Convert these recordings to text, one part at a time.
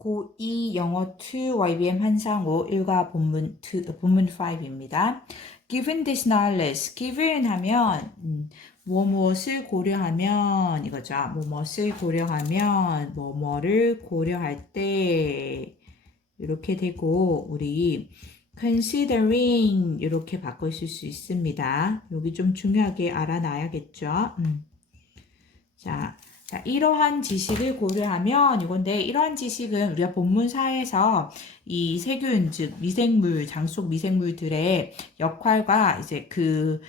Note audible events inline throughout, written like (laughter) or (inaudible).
고2 영어 2 YBM 한상호 일과 본문 2, 본문 5입니다. Given this knowledge, given 하면 음, 뭐 무엇을 고려하면 이거죠. 뭐 무엇을 고려하면 뭐 뭐를 고려할 때 이렇게 되고 우리 considering 이렇게 바꾸실 수 있습니다. 여기 좀 중요하게 알아놔야겠죠. 음. 자, 자, 이러한 지식을 고려하면 이건데 이러한 지식은 우리가 본문사에서 이 세균 즉 미생물 장 속 미생물들의 역할과 이제 그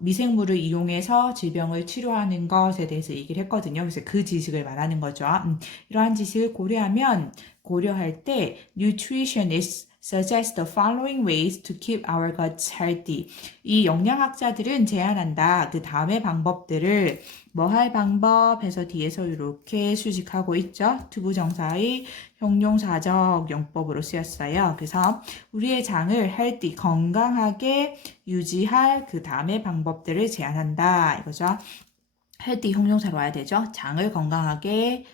미생물을 이용해서 질병을 치료하는 것에 대해서 얘기를 했거든요. 그래서 그 지식을 말하는 거죠. 음, 이러한 지식을 고려하면 고려할 때 nutritionists suggest the following ways to keep our guts healthy. 이 영양학자들은 제안한다. 그 다음의 방법들을 뭐 할 방법 해서 뒤에서 이렇게 수식하고 있죠. 투부정사의 형용사적 용법으로 쓰였어요. 그래서 우리의 장을 healthy, 건강하게 유지할 그 다음의 방법들을 제안한다. 이거죠. healthy 형용사로 와야 되죠. 장을 건강하게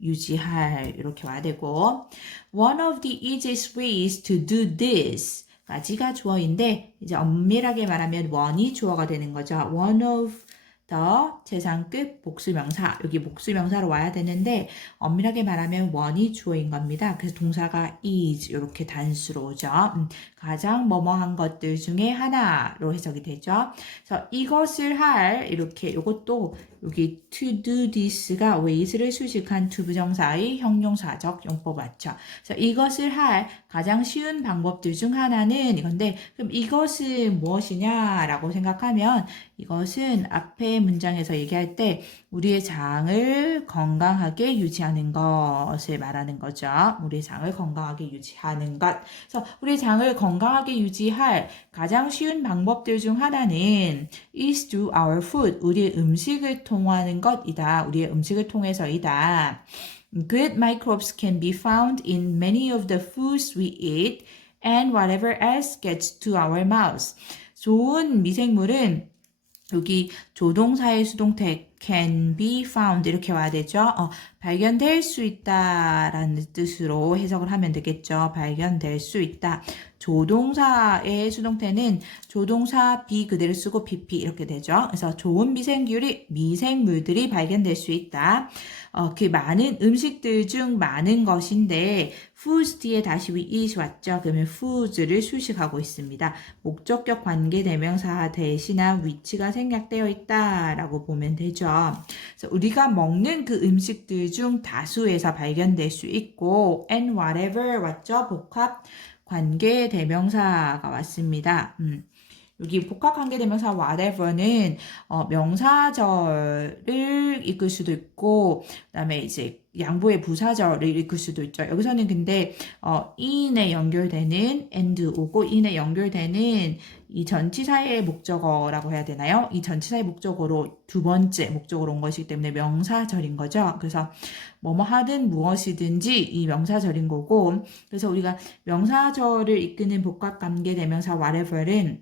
유지할 이렇게 와야 되고 one of the easiest ways to do this 까지가 주어인데 이제 엄밀하게 말하면 one이 주어가 되는 거죠. one of the 재상급 복수명사 여기 복수명사로 와야 되는데 엄밀하게 말하면 one이 주어인 겁니다. 그래서 동사가 is 이렇게 단수로 오죠. 음, 가장 뭐뭐한 것들 중에 하나로 해석이 되죠. 그래서 이것을 할 이렇게 이것도 여기 to do this가 ways를 수식한 투부정사의 형용사적 용법 맞죠. 그래서 이것을 할 가장 쉬운 방법들 중 하나는 이건데 그럼 이것은 무엇이냐라고 생각하면 이것은 앞에 문장에서 얘기할 때 우리의 장을 건강하게 유지하는 것을 말하는 거죠. 우리의 장을 건강하게 유지하는 것. 그래서 우리의 장을 건강하게 유지할 가장 쉬운 방법들 중 하나는 is through our food. 우리의 음식을 통하는 것이다. 우리의 음식을 통해서이다. Good microbes can be found in many of the foods we eat and whatever else gets to our mouths. 좋은 미생물은 여기 조동사의 수동태 can be found 이렇게 와야 되죠. 어, 발견될 수 있다라는 뜻으로 해석을 하면 되겠죠. 발견될 수 있다. 조동사의 수동태는 조동사 be 그대로 쓰고 pp 이렇게 되죠. 그래서 좋은 미생물이 미생물들이 발견될 수 있다. 어, 그 많은 음식들 중 많은 것인데 foods 뒤에 다시 we eat 왔죠. 그러면 foods를 수식하고 있습니다. 목적격 관계 대명사 대신한 위치가 생략되어 있다라고 보면 되죠. 그래서 우리가 먹는 그 음식들 중 다수에서 발견될 수 있고 and whatever 왔죠. 복합 관계 대명사가 왔습니다. 음. 여기 복합 관계 대명사 whatever는 어, 명사절을 이끌 수도 있고 그다음에 이제 양보의 부사절을 이끌 수도 있죠. 여기서는 근데 어, in에 연결되는 and 오고 in에 연결되는 이 전치사의 목적어라고 해야 되나요? 이 전치사의 목적어로 두 번째 목적어로 온 것이기 때문에 명사절인 거죠. 그래서 뭐뭐 하든 무엇이든지 이 명사절인 거고 그래서 우리가 명사절을 이끄는 복합 관계 대명사 whatever는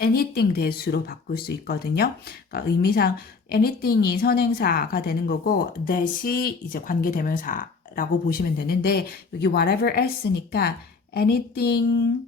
anything 대수로 바꿀 수 있거든요. 그러니까 의미상 anything이 선행사가 되는 거고 that이 이제 관계 대명사라고 보시면 되는데 여기 whatever else니까 anything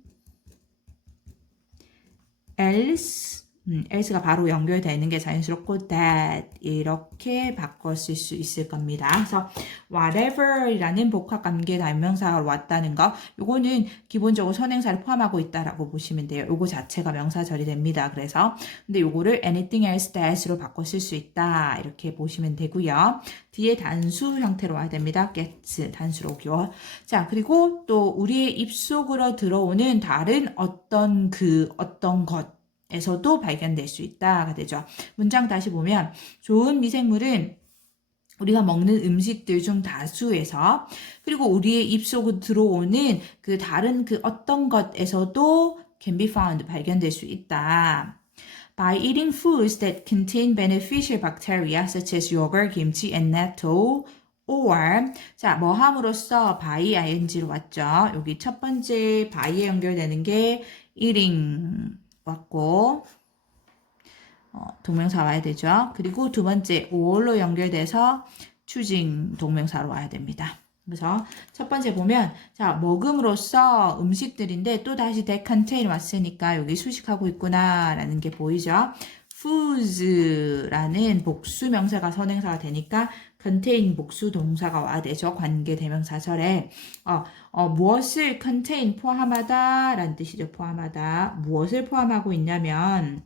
else 음, else가 바로 연결되는 게 자연스럽고 that 이렇게 바꿨을 수 있을 겁니다. 그래서 whatever이라는 복합 관계 대명사가 왔다는 거 요거는 기본적으로 선행사를 포함하고 있다라고 보시면 돼요. 요거 자체가 명사절이 됩니다. 그래서 근데 요거를 anything else that으로 바꿨을 수 있다. 이렇게 보시면 되고요. 뒤에 단수 형태로 와야 됩니다. gets 단수로 오죠. 자, 그리고 또 우리의 입속으로 들어오는 다른 어떤 그 어떤 것 에서도 발견될 수 있다가 되죠. 문장 다시 보면 좋은 미생물은 우리가 먹는 음식들 중 다수에서 그리고 우리의 입속으로 들어오는 그 다른 그 어떤 것에서도 can be found 발견될 수 있다. By eating foods that contain beneficial bacteria such as yogurt, kimchi, and natto, or 자, 뭐 함으로써 by ing로 왔죠. 여기 첫 번째 by에 연결되는 게 eating 왔고 어, 동명사 와야 되죠. 그리고 두 번째 or로 연결돼서 추징 동명사로 와야 됩니다. 그래서 첫 번째 보면 자 먹음으로써 음식들인데 또 다시 contain 왔으니까 여기 수식하고 있구나라는 게 보이죠. foods라는 복수 명사가 선행사가 되니까 contain 복수 동사가 와야 되죠. 관계 대명사절에 어, 어, 무엇을 contain 포함하다 라는 뜻이죠. 포함하다. 무엇을 포함하고 있냐면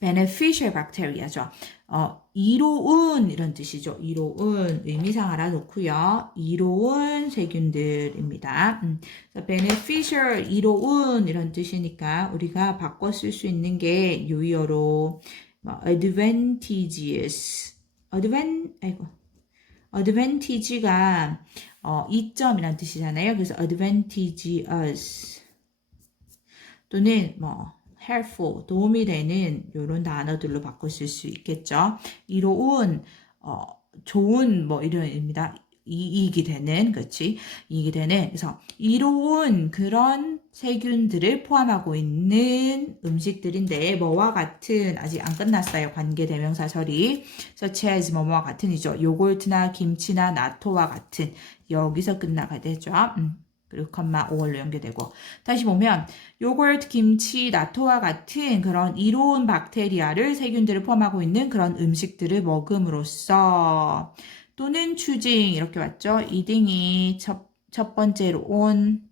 beneficial bacteria죠. 어, 이로운 이런 뜻이죠. 이로운 의미상 알아놓고요. 이로운 세균들입니다. 음, beneficial 이로운 이런 뜻이니까 우리가 바꿔 쓸 수 있는 게 유의어로 뭐, advantageous, advan, 아이고, advantage가 어, 이점이란 뜻이잖아요. 그래서 advantageous 또는 뭐 helpful 도움이 되는 이런 단어들로 바꿔 쓸 수 있겠죠. 이로운 어, 좋은 뭐 이런 의미다. 이익이 되는 그렇지 이익이 되는. 그래서 이로운 그런 세균들을 포함하고 있는 음식들인데 뭐와 같은 아직 안 끝났어요. 관계 대명사 절이. such as 뭐뭐와 같은이죠. 요골트나 김치나 나토와 같은. 여기서 끝나가 되죠. 음. 그리고 컴마 5월로 연결되고. 다시 보면 요거트, 김치, 나토와 같은 그런 이로운 박테리아를 세균들을 포함하고 있는 그런 음식들을 먹음으로써 또는 추징 이렇게 왔죠. 이딩이 첫, 첫 번째로 온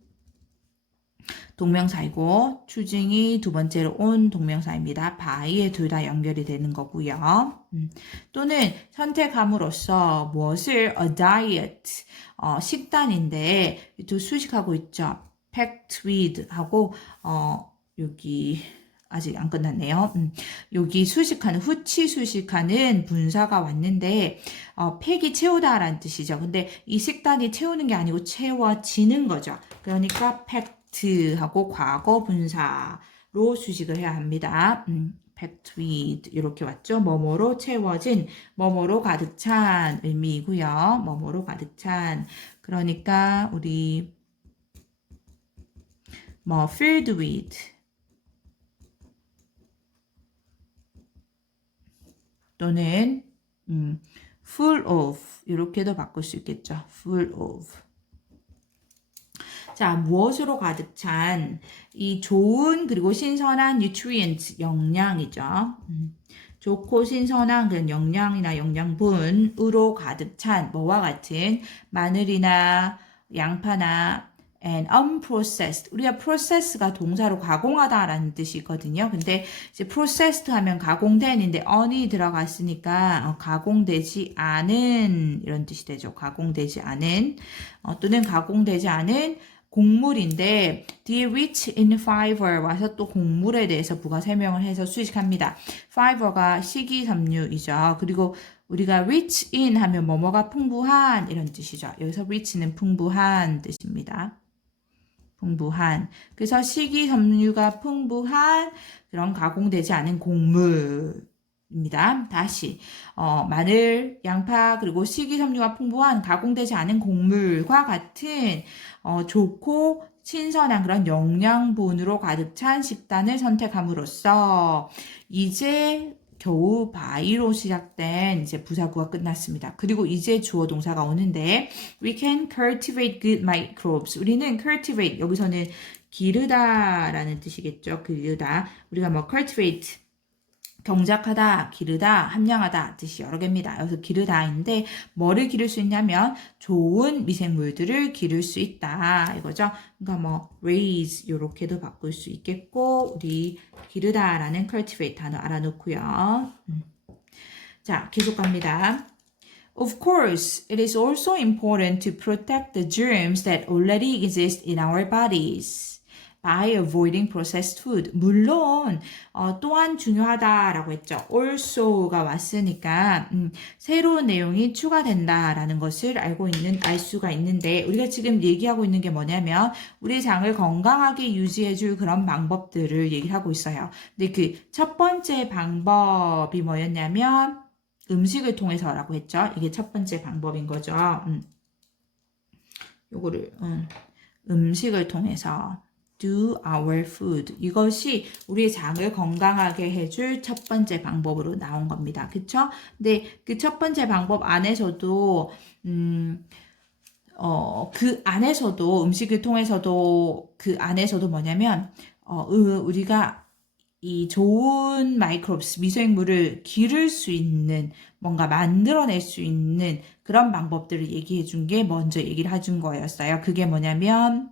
동명사이고 추징이 두 번째로 온 동명사입니다. 바이에 둘 다 연결이 되는 거고요. 음, 또는 선택함으로써 무엇을 a diet 어, 식단인데 또 수식하고 있죠. packed with 하고 어, 여기 아직 안 끝났네요. 음, 여기 수식하는 후치 수식하는 분사가 왔는데 어, 팩이 채우다라는 뜻이죠. 근데 이 식단이 채우는 게 아니고 채워지는 거죠. 그러니까 팩트하고 과거 분사로 수식을 해야 합니다. 음, packed 이렇게 왔죠. 뭐뭐로 채워진, 뭐뭐로 가득 찬 의미이고요. 뭐뭐로 가득 찬. 그러니까 우리 뭐 filled with 또는 음, full of 이렇게도 바꿀 수 있겠죠. full of. 자, 무엇으로 가득 찬 이 좋은 그리고 신선한 nutrients 영양이죠. 음, 좋고 신선한 그런 영양이나 영양분으로 가득 찬 뭐와 같은 마늘이나 양파나 and unprocessed. 우리가 process가 동사로 가공하다라는 뜻이거든요. 근데 이제 processed 하면 가공된인데 on이 들어갔으니까 어, 가공되지 않은 이런 뜻이 되죠. 가공되지 않은 어, 또는 가공되지 않은 곡물인데 뒤에 rich in fiber 와서 또 곡물에 대해서 부가 설명을 해서 수식합니다. fiber가 식이섬유이죠. 그리고 우리가 rich in 하면 뭐뭐가 풍부한 이런 뜻이죠. 여기서 rich는 풍부한 뜻입니다. 풍부한. 그래서 식이섬유가 풍부한 그런 가공되지 않은 곡물 입니다. 다시 어, 마늘, 양파 그리고 식이섬유가 풍부한 가공되지 않은 곡물과 같은 어, 좋고 신선한 그런 영양분으로 가득 찬 식단을 선택함으로써 이제 겨우 바이로 시작된 이제 부사구가 끝났습니다. 그리고 이제 주어 동사가 오는데 we can cultivate good microbes. 우리는 cultivate 여기서는 기르다라는 뜻이겠죠. 기르다. 우리가 뭐 cultivate 경작하다, 기르다, 함량하다 뜻이 여러 개입니다. 여기서 기르다인데 뭐를 기를 수 있냐면 좋은 미생물들을 기를 수 있다 이거죠. 그러니까 뭐 raise 이렇게도 바꿀 수 있겠고 우리 기르다라는 cultivate 단어 알아놓고요. 음. 자 계속 갑니다. Of course, it is also important to protect the germs that already exist in our bodies. By avoiding processed food. 물론 어, 또한 중요하다라고 했죠. also가 왔으니까 음, 새로운 내용이 추가된다라는 것을 알고 있는 알 수가 있는데 우리가 지금 얘기하고 있는 게 뭐냐면 우리 장을 건강하게 유지해줄 그런 방법들을 얘기하고 있어요. 근데 그 첫 번째 방법이 뭐였냐면 음식을 통해서라고 했죠. 이게 첫 번째 방법인 거죠. 음. 요거를 음, 음식을 통해서 to our food. 이것이 우리의 장을 건강하게 해줄 첫 번째 방법으로 나온 겁니다. 그쵸? 근데 그 첫 번째 방법 안에서도, 음, 어, 그 안에서도, 음식을 통해서도, 그 안에서도 뭐냐면, 어, 으, 우리가 이 좋은 마이크로브스, 미생물을 기를 수 있는, 뭔가 만들어낼 수 있는 그런 방법들을 얘기해 준 게 먼저 얘기를 해준 거였어요. 그게 뭐냐면,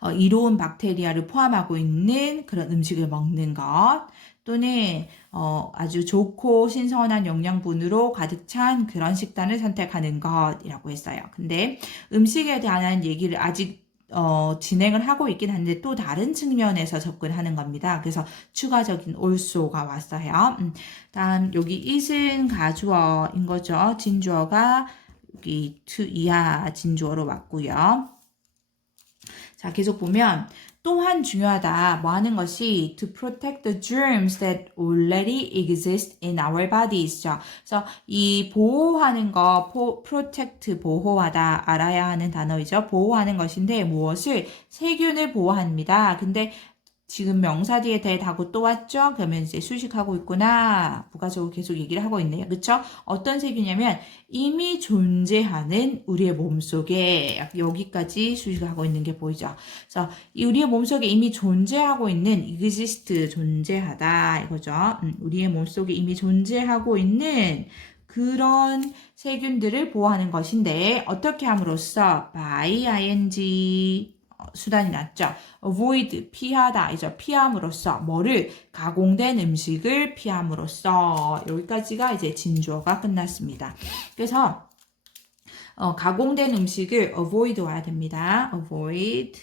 어, 이로운 박테리아를 포함하고 있는 그런 음식을 먹는 것 또는 어, 아주 좋고 신선한 영양분으로 가득 찬 그런 식단을 선택하는 것이라고 했어요. 근데 음식에 대한 얘기를 아직 어, 진행을 하고 있긴 한데 또 다른 측면에서 접근하는 겁니다. 그래서 추가적인 olso가 왔어요. 음, 다음 여기 is은 가주어인 거죠. 진주어가 여기 to 이하 진주어로 왔고요. 자, 계속 보면 또한 중요하다. 뭐 하는 것이 to protect the germs that already exist in our bodies. 죠. 그래서 이 보호하는 거, 포, protect 보호하다 알아야 하는 단어이죠. 보호하는 것인데 무엇을 세균을 보호합니다. 근데 지금 명사 뒤에 대 다고 또 왔죠? 그러면 이제 수식하고 있구나. 부가적으로 계속 얘기를 하고 있네요. 그쵸? 어떤 세균이냐면 이미 존재하는 우리의 몸속에 여기까지 수식하고 있는 게 보이죠? 그래서 이 우리의 몸속에 이미 존재하고 있는 exist 존재하다 이거죠. 음, 우리의 몸속에 이미 존재하고 있는 그런 세균들을 보호하는 것인데 어떻게 함으로써 by ing 수단이 났죠. avoid 피하다 이죠. 피함으로써 뭐를 가공된 음식을 피함으로써 여기까지가 이제 진주어가 끝났습니다. 그래서 어, 가공된 음식을 avoid 와야 됩니다. avoid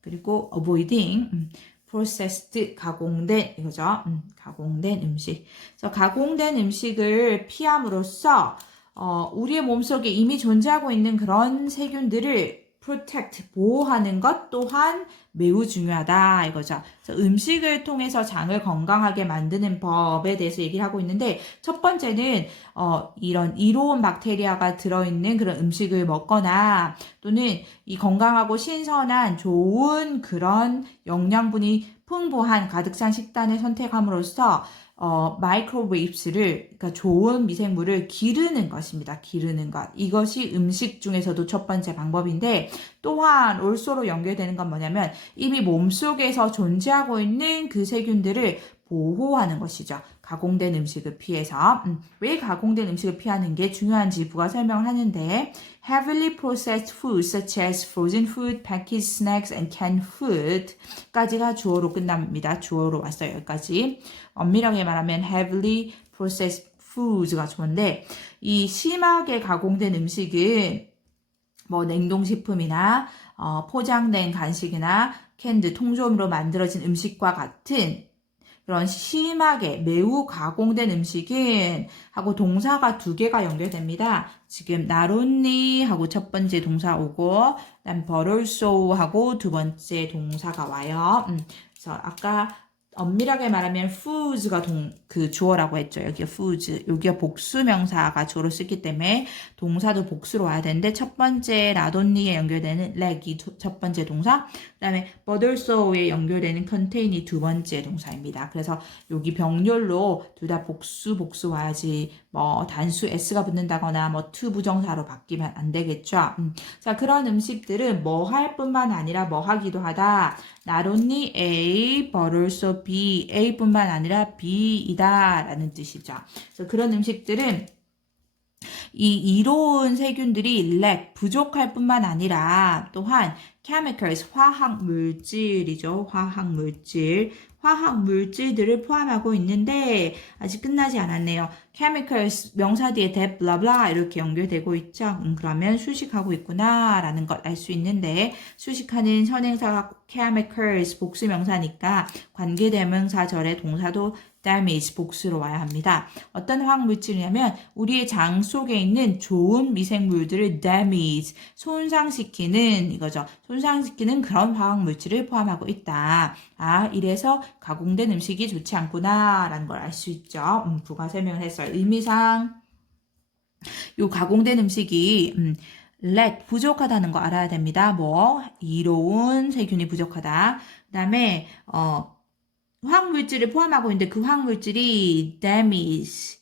그리고 avoiding 음, processed 가공된 이거죠. 음, 가공된 음식. 그래서 가공된 음식을 피함으로써 어, 우리의 몸속에 이미 존재하고 있는 그런 세균들을 protect 보호하는 것 또한 매우 중요하다 이거죠. 음식을 통해서 장을 건강하게 만드는 법에 대해서 얘기를 하고 있는데 첫 번째는 어, 이런 이로운 박테리아가 들어있는 그런 음식을 먹거나 또는 이 건강하고 신선한 좋은 그런 영양분이 풍부한 가득 찬 식단을 선택함으로써 어, 마이크로웨이브스를 그러니까 좋은 미생물을 기르는 것입니다. 기르는 것. 이것이 음식 중에서도 첫 번째 방법인데 또한 올소로 연결되는 건 뭐냐면 이미 몸속에서 존재하고 있는 그 세균들을 보호하는 것이죠. 가공된 음식을 피해서 음, 왜 가공된 음식을 피하는 게 중요한지 부가 설명을 하는데 heavily processed foods such as frozen food, packaged snacks and canned food까지가 주어로 끝납니다. 주어로 왔어요. 여기까지 엄밀하게 말하면 heavily processed foods가 좋은데 이 심하게 가공된 음식은 뭐 냉동식품이나 어, 포장된 간식이나 캔드 통조림으로 만들어진 음식과 같은 그런 심하게 매우 가공된 음식은 하고 동사가 두 개가 연결됩니다. 지금 나론니 하고 첫 번째 동사 오고 그다음 버럴소 하고 두 번째 동사가 와요. 음, 그래서 아까 엄밀하게 말하면 foods가 동, 그 주어라고 했죠. 여기가 foods. 여기가 복수 명사가 주어로 쓰기 때문에 동사도 복수로 와야 되는데 첫 번째 라돈니에 연결되는 leg이 첫 번째 동사, 그다음에 butterso에 연결되는 containing 두 번째 동사입니다. 그래서 여기 병렬로 둘 다 복수 복수 와야지 뭐 단수 s가 붙는다거나 뭐 to 부정사로 바뀌면 안 되겠죠. 음. 자 그런 음식들은 뭐 할 뿐만 아니라 뭐 하기도 하다. Not only A, but also B. A뿐만 아니라 B이다 라는 뜻이죠. 그래서 그런 음식들은 이 이로운 세균들이 lack, 부족할 뿐만 아니라 또한 chemicals, 화학 물질이죠. 화학 물질. 화학 물질들을 포함하고 있는데 아직 끝나지 않았네요. chemicals 명사 뒤에 that blah blah 이렇게 연결되고 있죠. 음, 그러면 수식하고 있구나라는 걸알수 있는데 수식하는 선행사가 chemicals 복수 명사니까 관계 대명사절의 동사도 damage 복수로 와야 합니다. 어떤 화학 물질이냐면 우리의 장 속에 있는 좋은 미생물들을 damage 손상시키는 이거죠. 손상시키는 그런 화학 물질을 포함하고 있다. 아 이래서 가공된 음식이 좋지 않구나 라는 걸 알 수 있죠. 음, 부가 설명을 했어요. 의미상 요 가공된 음식이 음, lack 부족하다는 거 알아야 됩니다. 뭐 이로운 세균이 부족하다. 그다음에 어 화학물질을 포함하고 있는데 그 화학물질이 damage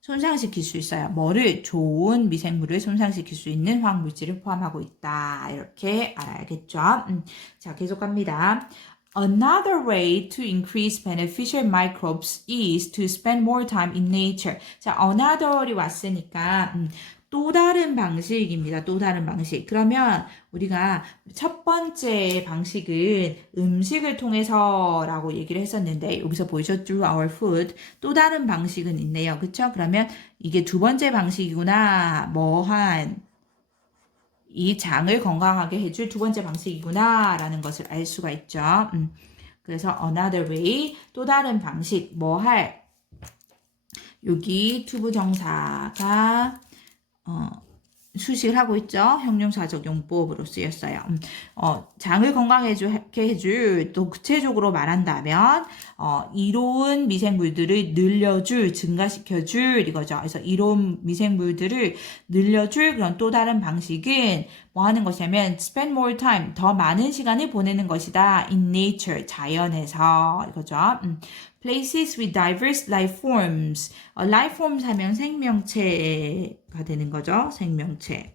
손상시킬 수 있어요. 뭐를 좋은 미생물을 손상시킬 수 있는 화학물질을 포함하고 있다. 이렇게 알아야겠죠. 음, 자, 계속 갑니다. Another way to increase beneficial microbes is to spend more time in nature. 자, another이 왔으니까 음, 또 다른 방식입니다. 또 다른 방식. 그러면 우리가 첫 번째 방식은 음식을 통해서라고 얘기를 했었는데 여기서 보이죠? through our food. 또 다른 방식은 있네요. 그쵸? 그러면 이게 두 번째 방식이구나. 뭐한 이 장을 건강하게 해줄 두 번째 방식이구나라는 것을 알 수가 있죠. 음. 그래서 another way 또 다른 방식 뭐 할 여기 투부 정사가 어, 수식을 하고 있죠. 형용사적 용법으로 쓰였어요. 음, 어, 장을 건강하게 해줄 또 구체적으로 말한다면 어, 이로운 미생물들을 늘려줄, 증가시켜줄 이거죠. 그래서 이로운 미생물들을 늘려줄 그런 또 다른 방식은 뭐 하는 것이냐면 spend more time 더 많은 시간을 보내는 것이다. in nature 자연에서 이거죠. 음, places with diverse life forms. 어, life forms 하면 생명체가 되는 거죠. 생명체.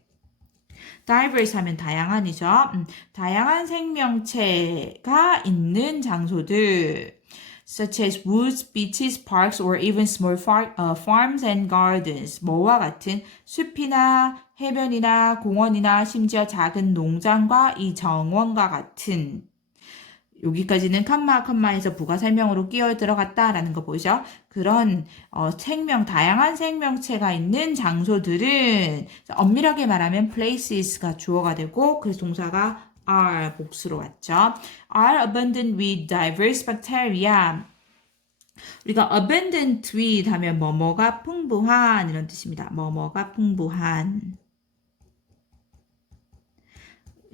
diverse 하면 다양한이죠. 음, 다양한 생명체가 있는 장소들. such as woods, beaches, parks, or even small far, uh, farms and gardens. 뭐와 같은 숲이나 해변이나 공원이나 심지어 작은 농장과 이 정원과 같은 여기까지는 컴마 컴마에서 부가 설명으로 끼어 들어갔다라는 거 보이죠? 그런 어, 생명 다양한 생명체가 있는 장소들은 엄밀하게 말하면 places가 주어가 되고 그래서 동사가 are 복수로 왔죠. are abundant with diverse bacteria. 우리가 abundant with 하면 뭐뭐가 풍부한 이런 뜻입니다. 뭐뭐가 풍부한.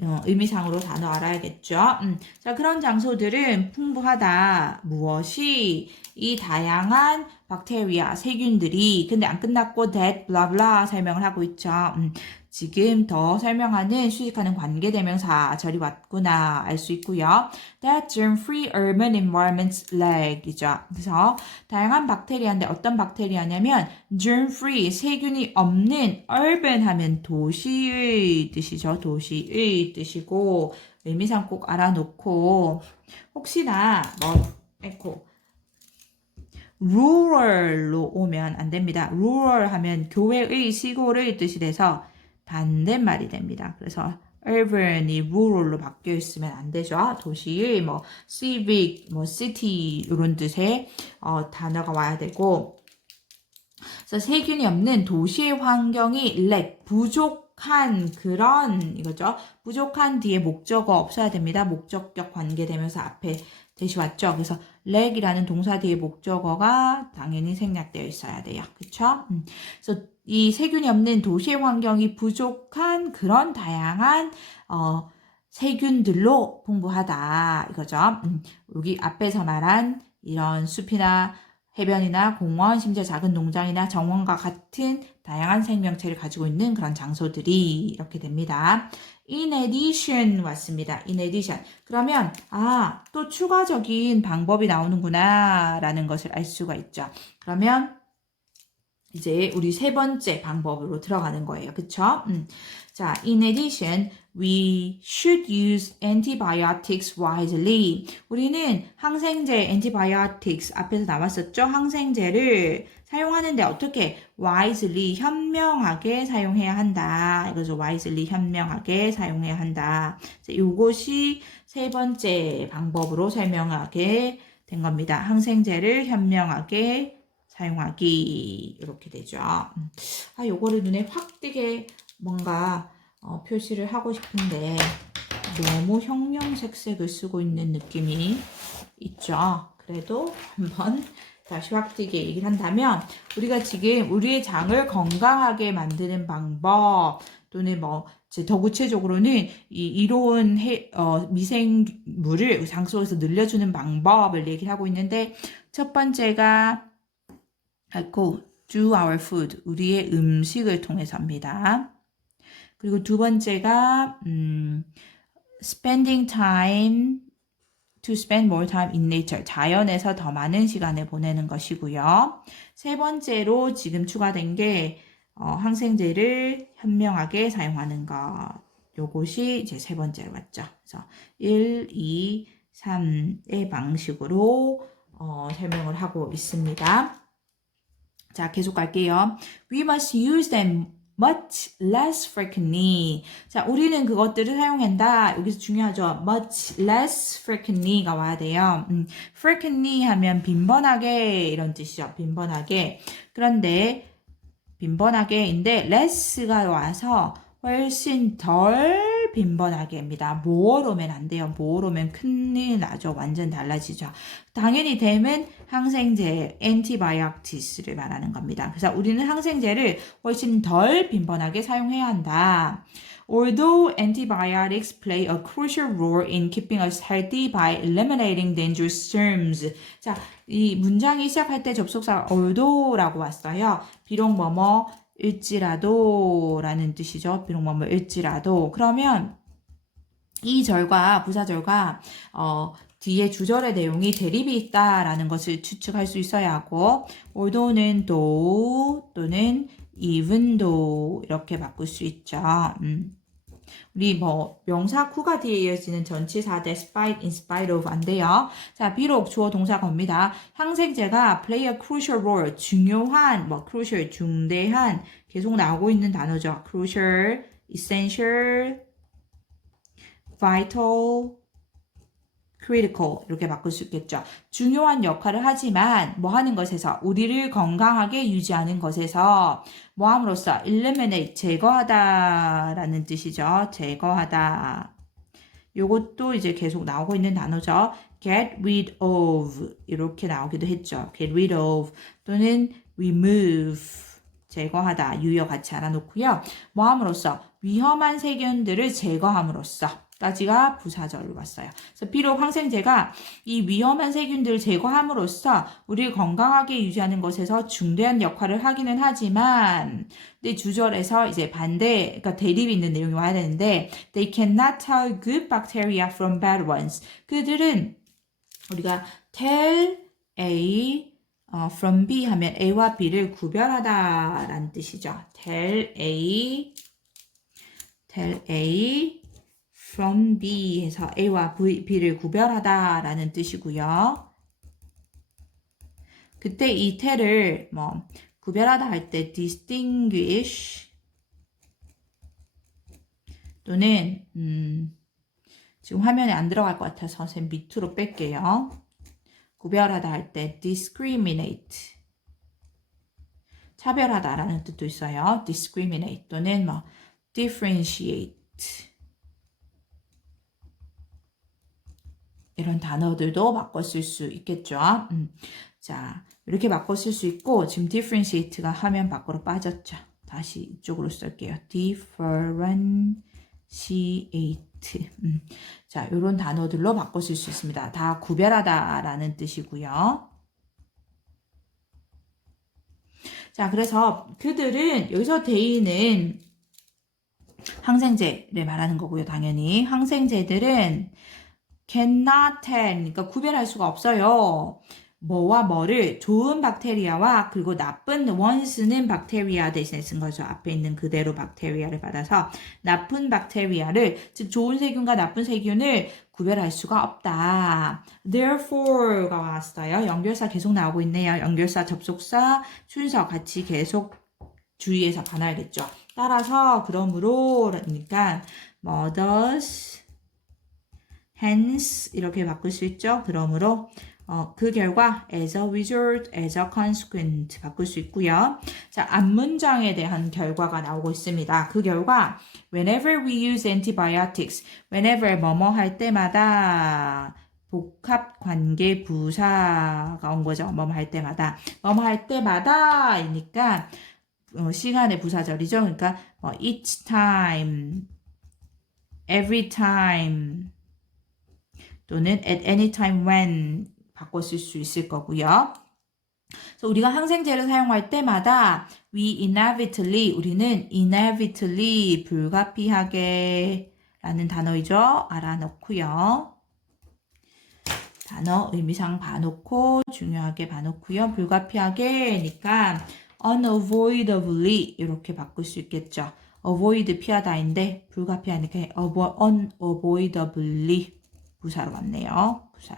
어, 의미상으로 단어 알아야겠죠. 음, 자, 그런 장소들은 풍부하다. 무엇이 이 다양한 박테리아, 세균들이 근데 안 끝났고 that blah blah 설명을 하고 있죠. 음, 지금 더 설명하는 수식하는 관계대명사 절이 왔구나 알 수 있고요. That germ-free urban environments lag이죠. 그래서 다양한 박테리아인데 어떤 박테리아냐면 germ-free 세균이 없는 urban 하면 도시의 뜻이죠. 도시의 뜻이고 의미상 꼭 알아놓고 혹시나 뭐 에코 rural로 오면 안 됩니다. rural 하면 교회의 시골의 뜻이 돼서 반대말이 됩니다. 그래서 urban이 rural로 바뀌어 있으면 안 되죠. 도시의 뭐 civic, 뭐 city 이런 뜻의 어, 단어가 와야 되고 그래서 세균이 없는 도시의 환경이 lack, 부족한 그런 이거죠. 부족한 뒤에 목적어 없어야 됩니다. 목적격 관계되면서 앞에 대시 왔죠. 그래서 lack이라는 동사 뒤에 목적어가 당연히 생략되어 있어야 돼요. 그쵸? 음. 그래서 이 세균이 없는 도시의 환경이 부족한 그런 다양한 어, 세균들로 풍부하다 이거죠. 음, 여기 앞에서 말한 이런 숲이나 해변이나 공원, 심지어 작은 농장이나 정원과 같은 다양한 생명체를 가지고 있는 그런 장소들이 이렇게 됩니다. In addition 왔습니다. In addition. 그러면 아, 또 추가적인 방법이 나오는구나 라는 것을 알 수가 있죠. 그러면 이제 우리 세 번째 방법으로 들어가는 거예요. 그쵸? 음. 자, in addition, we should use antibiotics wisely. 우리는 항생제, antibiotics 앞에서 나왔었죠? 항생제를 사용하는데 어떻게 wisely, 현명하게 사용해야 한다. 이거죠. wisely, 현명하게 사용해야 한다. 자, 이것이 세 번째 방법으로 설명하게 된 겁니다. 항생제를 현명하게 사용하기 이렇게 되죠. 음. 아, 요거를 눈에 확 띄게 뭔가 어, 표시를 하고 싶은데 너무 형용색색을 쓰고 있는 느낌이 있죠. 그래도 한번 (laughs) 다시 확 띄게 얘기를 한다면 우리가 지금 우리의 장을 건강하게 만드는 방법 또는 뭐 더 구체적으로는 이 이로운 해, 어, 미생물을 장소에서 늘려주는 방법을 얘기를 하고 있는데 첫 번째가 했고 do our food 우리의 음식을 통해서입니다. 그리고 두 번째가 음, spending time to spend more time in nature. 자연에서 더 많은 시간을 보내는 것이고요. 세 번째로 지금 추가된 게 어, 항생제를 현명하게 사용하는 것. 요것이 이제 세 번째로 맞죠. 그래서 1, 2, 3의 방식으로 어, 설명을 하고 있습니다. 자, 계속 갈게요. We must use them much less frequently. 자, 우리는 그것들을 사용한다. 여기서 중요하죠. much less frequently가 와야 돼요. 음, frequently 하면 빈번하게 이런 뜻이죠. 빈번하게. 그런데 빈번하게인데 less가 와서 훨씬 덜 빈번하게입니다. more 오면 안 돼요. 오면 큰일 나죠. 완전 달라지죠. 당연히 댐은 항생제, antibiotics를 말하는 겁니다. 그래서 우리는 항생제를 훨씬 덜 빈번하게 사용해야 한다. Although antibiotics play a crucial role in keeping us healthy by eliminating dangerous germs. 자, 이 문장이 시작할 때 접속사 although라고 왔어요. 비록 뭐뭐 일지라도 라는 뜻이죠. 비록 뭐뭐 일지라도. 그러면 이 절과 부사절과 어, 뒤에 주절의 내용이 대립이 있다라는 것을 추측할 수 있어야 하고 although는 though 또는 even though 이렇게 바꿀 수 있죠. 음. 뭐 명사 구가 뒤에 이어지는 전치사 despite, in spite of 안 돼요. 자, 비록 주어 동사 겁니다. 항생제가 play a crucial role 중요한 뭐 crucial 중대한 계속 나오고 있는 단어죠. crucial, essential, vital, critical 이렇게 바꿀 수 있겠죠. 중요한 역할을 하지만 뭐 하는 것에서 우리를 건강하게 유지하는 것에서 뭐 함으로써 eliminate 제거하다라는 뜻이죠. 제거하다. 요것도 이제 계속 나오고 있는 단어죠. get rid of 이렇게 나오기도 했죠. get rid of 또는 remove 제거하다 유효 같이 알아놓고요. 뭐 함으로써 위험한 세균들을 제거함으로써 까지가 부사절로 왔어요. 그래서 비록 항생제가 이 위험한 세균들을 제거함으로써 우리를 건강하게 유지하는 것에서 중대한 역할을 하기는 하지만 근데 주절에서 이제 반대 그러니까 대립이 있는 내용이 와야 되는데 they cannot tell good bacteria from bad ones. 그들은 우리가 tell A 어, from B 하면 A와 B를 구별하다라는 뜻이죠. tell A tell A from B 해서 A와 B를 구별하다 라는 뜻이고요. 그때 이 tell을 뭐 구별하다 할 때 distinguish 또는 음, 지금 화면에 안 들어갈 것 같아서 선생님 밑으로 뺄게요. 구별하다 할 때 discriminate 차별하다라는 뜻도 있어요. discriminate 또는 뭐 differentiate 이런 단어들도 바꿔 쓸 수 있겠죠. 음. 자, 이렇게 바꿔 쓸 수 있고 지금 differentiate가 화면 밖으로 빠졌죠. 다시 이쪽으로 쓸게요. differentiate. 음. 자, 이런 단어들로 바꿔 쓸 수 있습니다. 다 구별하다라는 뜻이고요. 자, 그래서 그들은 여기서 대인은 항생제를 말하는 거고요. 당연히 항생제들은 cannot tell 그러니까 구별할 수가 없어요. 뭐와 뭐를 좋은 박테리아와 그리고 나쁜 원스는 박테리아 대신에 쓴 거죠. 앞에 있는 그대로 박테리아를 받아서 나쁜 박테리아를 즉 좋은 세균과 나쁜 세균을 구별할 수가 없다. Therefore가 왔어요. 연결사 계속 나오고 있네요. 연결사, 접속사, 순서 같이 계속 주의해서 봐놔야겠죠. 따라서 그러므로 그러니까 뭐 thus hence 이렇게 바꿀 수 있죠. 그러므로 어, 그 결과 as a result, as a consequent 바꿀 수 있고요. 자, 앞문장에 대한 결과가 나오고 있습니다. 그 결과 whenever we use antibiotics, whenever 뭐뭐 할 때마다 복합 관계 부사가 온 거죠. 뭐뭐 할 때마다. 뭐뭐 할 때마다이니까 어, 시간의 부사절이죠. 그러니까 뭐 each time, every time 또는 at any time when 바꿔 쓸 수 있을 거고요. 그래서 우리가 항생제를 사용할 때마다 we inevitably 우리는 inevitably 불가피하게 라는 단어이죠. 알아놓고요. 단어 의미상 봐놓고 중요하게 봐놓고요. 불가피하게니까 unavoidably 이렇게 바꿀 수 있겠죠. avoid 피하다인데 불가피하니까 avo- unavoidably 부사로 왔네요. 부사.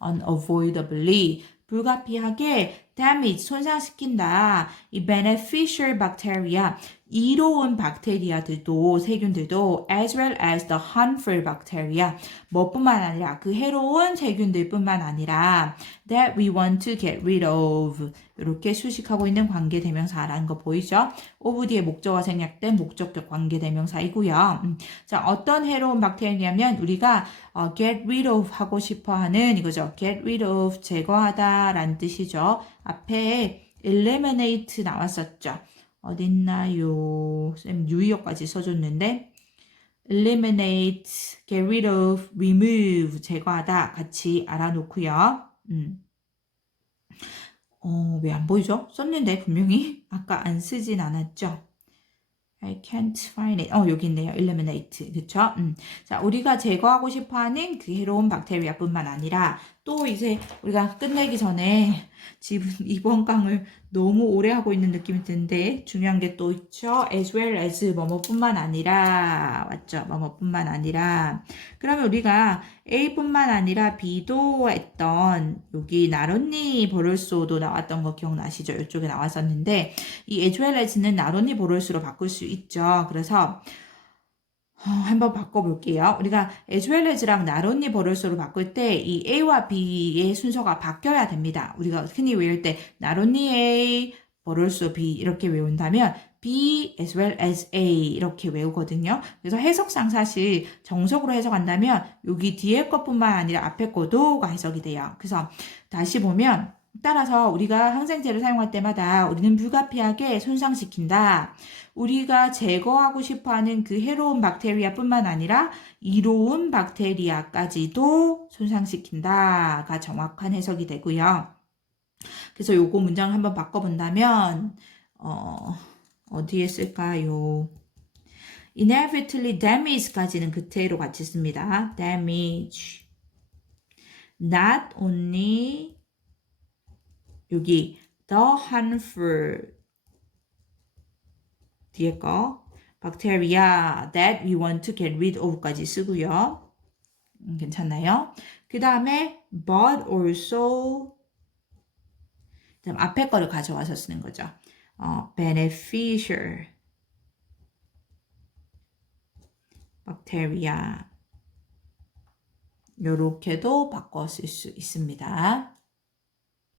unavoidably 불가피하게 damage 손상시킨다. 이 beneficial bacteria 이로운 박테리아들도 세균들도 as well as the harmful bacteria 뭐뿐만 아니라 그 해로운 세균들뿐만 아니라 that we want to get rid of 이렇게 수식하고 있는 관계 대명사라는 거 보이죠? 뒤에 목적어 생략된 목적격 관계 대명사이고요. 음, 자 어떤 해로운 박테리아냐면 우리가 어, get rid of 하고 싶어 하는 이거죠. get rid of 제거하다라는 뜻이죠. 앞에 eliminate 나왔었죠. 어딨나요? 쌤 유의어까지 써줬는데 eliminate, get rid of, remove 제거하다 같이 알아놓고요. 음. 어, 왜 안 보이죠? 썼는데 분명히 (laughs) 아까 안 쓰진 않았죠. I can't find it. 어, 여기 있네요. eliminate. 그쵸? 음. 자, 우리가 제거하고 싶어 하는 그 해로운 박테리아뿐만 아니라 또 이제 우리가 끝내기 전에 지금 (laughs) 이번 강을 너무 오래 하고 있는 느낌이 드는데 중요한 게 또 있죠. as well as 뭐뭐뿐만 아니라 맞죠? 뭐뭐뿐만 아니라 그러면 우리가 A뿐만 아니라 B도 했던 여기 나론니 보를소도 나왔던 거 기억나시죠? 이쪽에 나왔었는데 이 as well as는 나론니 보를소로 바꿀 수 있죠. 그래서 어, 한번 바꿔볼게요. 우리가 as well as랑 나론니 보를소로 바꿀 때 이 A와 B의 순서가 바뀌어야 됩니다. 우리가 흔히 외울 때 나론니 A, 보를소 B 이렇게 외운다면 B as well as A 이렇게 외우거든요. 그래서 해석상 사실 정석으로 해석한다면 여기 뒤에 것뿐만 아니라 앞에 것도가 해석이 돼요. 그래서 다시 보면 따라서 우리가 항생제를 사용할 때마다 우리는 불가피하게 손상시킨다. 우리가 제거하고 싶어 하는 그 해로운 박테리아뿐만 아니라 이로운 박테리아까지도 손상시킨다가 정확한 해석이 되고요. 그래서 요거 문장을 한번 바꿔본다면 어, 어디에 쓸까요? inevitably damage까지는 그대로 같이 씁니다. damage. not only 여기 the harmful 뒤에 거 bacteria that we want to get rid of까지 쓰고요. 음, 괜찮나요? 그 다음에 but also 그다음 앞에 거를 가져와서 쓰는 거죠. 어, beneficial bacteria 요렇게도 바꿔 쓸 수 있습니다.